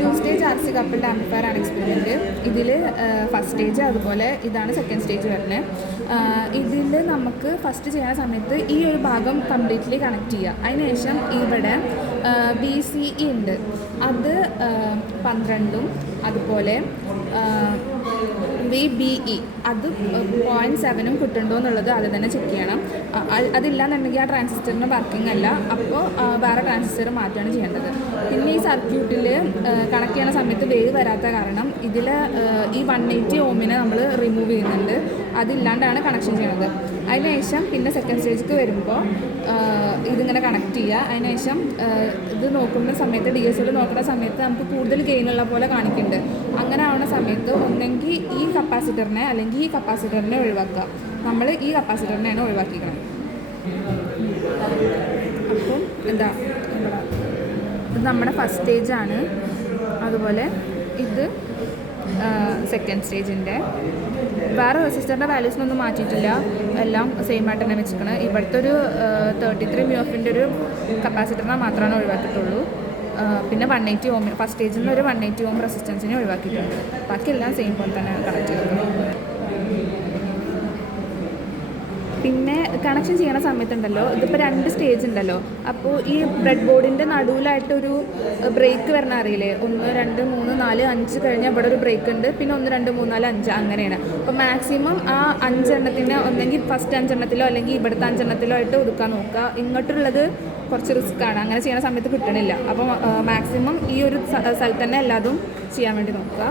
To stage R C coupled amplifier ആണ് experiment. ഇതിൽ first stage അതുപോലെ ഇതാണ് സെക്കൻഡ് സ്റ്റേജ് വരുന്നത്. ഇതിൽ നമുക്ക് ഫസ്റ്റ് ചെയ്യുന്ന സമയത്ത് ഈ ഒരു ഭാഗം കംപ്ലീറ്റ്ലി കണക്ട് ചെയ്യുക. അതിനുശേഷം ഇവിടെ BCE ഉണ്ട്, അത് 12 അതുപോലെ VBE അത് 0.7 കിട്ടുന്നുണ്ടോ എന്നുള്ളത് അത് തന്നെ ചെക്ക് ചെയ്യണം. അതില്ലാന്നുണ്ടെങ്കിൽ ആ ട്രാൻസിസ്റ്ററിന് വർക്കിംഗ് അല്ല, അപ്പോൾ വേറെ ട്രാൻസിസ്റ്റർ മാറ്റുകയാണ് ചെയ്യേണ്ടത്. പിന്നെ ഈ സർക്യൂട്ടിൽ കണക്ട് ചെയ്യുന്ന സമയത്ത് വേവ് വരാത്ത കാരണം ഇതിൽ ഈ 180 ഓമിനെ നമ്മൾ റിമൂവ് ചെയ്യുന്നുണ്ട്, അതില്ലാണ്ടാണ് കണക്ഷൻ ചെയ്യണത്. അതിനുശേഷം പിന്നെ സെക്കൻഡ് സ്റ്റേജിലേക്ക് വരുമ്പോൾ ഇതിങ്ങനെ കണക്ട് ചെയ്യുക. അതിനുശേഷം ഇത് നോക്കുന്ന സമയത്ത് DSL നോക്കുന്ന സമയത്ത് നമുക്ക് കൂടുതൽ ഗെയിനുള്ള പോലെ കാണിക്കുന്നുണ്ട്. അങ്ങനെ ആവുന്ന സമയത്ത് ഒന്നെങ്കിൽ ഈ കപ്പാസിറ്ററിനെ അല്ലെങ്കിൽ ഈ കപ്പാസിറ്ററിനെ ഒഴിവാക്കുക. നമ്മൾ ഈ കപ്പാസിറ്ററിനെയാണ് ഒഴിവാക്കിക്കണം. അപ്പം ഇത് നമ്മുടെ ഫസ്റ്റ് സ്റ്റേജാണ്. അതുപോലെ ഇത് സെക്കൻഡ് സ്റ്റേജിൻ്റെ വേറെ റെസിസ്റ്ററിൻ്റെ വാല്യൂസിനൊന്നും മാറ്റിയിട്ടില്ല, എല്ലാം സെയിം ആയിട്ട് തന്നെ വെച്ചിരിക്കണം. ഇവിടുത്തെ ഒരു 33 mF ഒരു കപ്പാസിറ്ററിനെ മാത്രമാണ് ഒഴിവാക്കിയിട്ടുള്ളൂ. പിന്നെ 180 ഓം ഫസ്റ്റ് സ്റ്റേജിൽ നിന്ന് ഒരു 180 ഓം റെസിസ്റ്റൻസിനെ ഒഴിവാക്കിയിട്ടുണ്ട്. ബാക്കിയെല്ലാം സെയിം പോലെ തന്നെ കണക്ട് ചെയ്തിട്ടുണ്ട്. പിന്നെ കണക്ഷൻ ചെയ്യണ സമയത്തുണ്ടല്ലോ, ഇതിപ്പോൾ 2 സ്റ്റേജ് ഉണ്ടല്ലോ, അപ്പോൾ ഈ ബ്രെഡ് ബോർഡിൻ്റെ നടുവിലായിട്ടൊരു ബ്രേക്ക് വരണ അറിയില്ലേ, 1 2 3 4 5 കഴിഞ്ഞാൽ ഇവിടെ ഒരു ബ്രേക്ക് ഉണ്ട്, പിന്നെ 1 2 3 4 5 അങ്ങനെയാണ്. അപ്പോൾ മാക്സിമം ആ 5 എണ്ണത്തിനെ ഒന്നെങ്കിൽ ഫസ്റ്റ് 5 എണ്ണത്തിലോ അല്ലെങ്കിൽ ഇവിടുത്തെ 5 എണ്ണത്തിലോ ആയിട്ട് ഒതുക്കാൻ നോക്കുക. ഇങ്ങോട്ടുള്ളത് കുറച്ച് റിസ്ക്കാണ്, അങ്ങനെ ചെയ്യുന്ന സമയത്ത് കിട്ടണില്ല. അപ്പോൾ മാക്സിമം ഈ ഒരു സ്ഥലത്ത് തന്നെ എല്ലാതും ചെയ്യാൻ വേണ്ടി നോക്കുക.